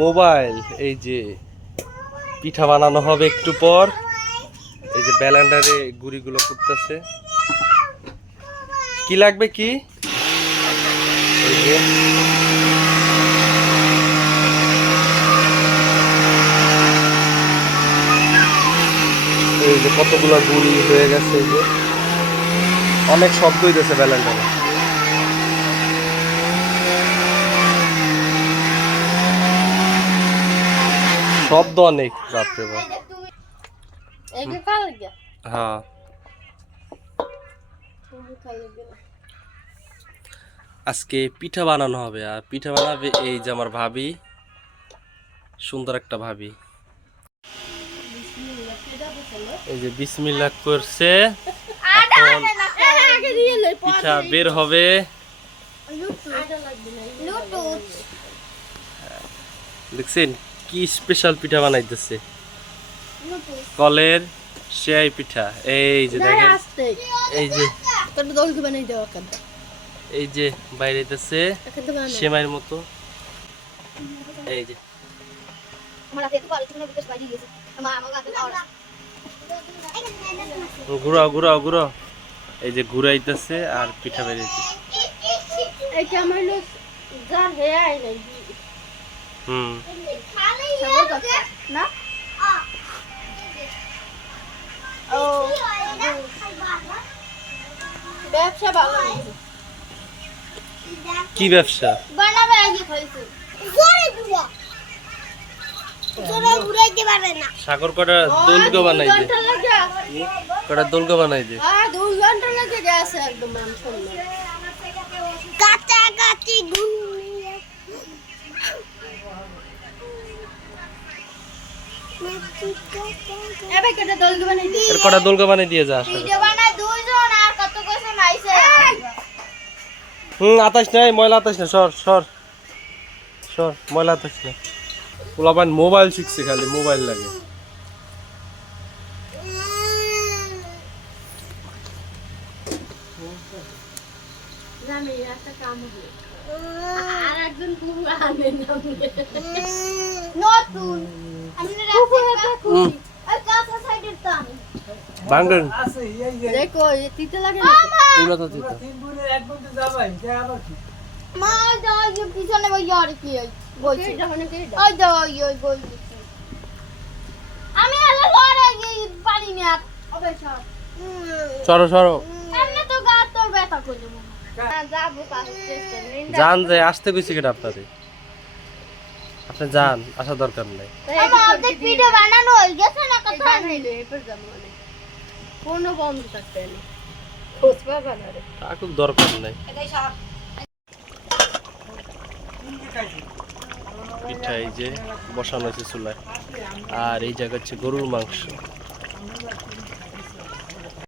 Mobile. এই যে পিঠা বানানো হবে একটু পর। এই যে ব্যালেন্ডারে গুড়িগুলো ফুটতেছে। কি লাগবে কি? এই যে কতগুলো গুড়ি হয়ে গেছে। এই যে অনেক শব্দ হইতেছে ব্যালেন্ডারে। শব্দ অনেক, বাপরে বাপ। হ্যাঁ, আজকে পিঠা বানানো হবে। আর পিঠা বানাবে এই যে আমার ভাবি, সুন্দর একটা ভাবি। এই যে বিসমিল্লাহ করছে, এখন পিঠা বের হবে। দেখছেন কি স্পেশাল পিঠা বানাইতেছে, কলের সেয়াই পিঠা। এই যে দেখেন, এই যে বাইরেতেছে সেমাইয়ের মতো। এই যে ঘুরাও ঘুরাও ঘুরাও। এই যে ঘুরাইতেছে আর পিঠা বেরিয়েছে। হুম, ব্যবসা ভালো কি ব্যবসা? সাগর কটা দোলগা বানাই দে, কটা দোলগা বানাই দে। 2 ঘন্টা লাগে গেছে একদম কাছাকাছি কটা দোলগা বানাই দিয়ে যা। আতাস নাই, ময়লা আতাস না, সর সর সর, ময়লা আতাস না। পোলাপান মোবাইল শিখছে, খালি মোবাইল লাগে। বাঙ্গন দেখো তিতে লাগে না, পুরো তো দিত। মা দাও যে পিছনে ওই আর কি বলছি ওই দাও ওই বল আমি আলো লড়াই পারি না। ওবে সরো সরো, এমনি তো গা তোর ব্যথা করে দেব। যাবো কাছে জান যে আসতে কইছি কেটে আপনারে, আপনি যান, আসা দরকার নাই। আমার অর্ধেক ভিডিও বানানো হয়ে গেছে না, কথা নাইলে এরপর যাবো মানে কোনো বন্ধ থাকতে নেই, খুশবা বানারে তা খুব দরকার নাই। পিঠা এই যে বসানো হয়েছে চুলায়। আর এই জায়গা হচ্ছে গরুর মাংস।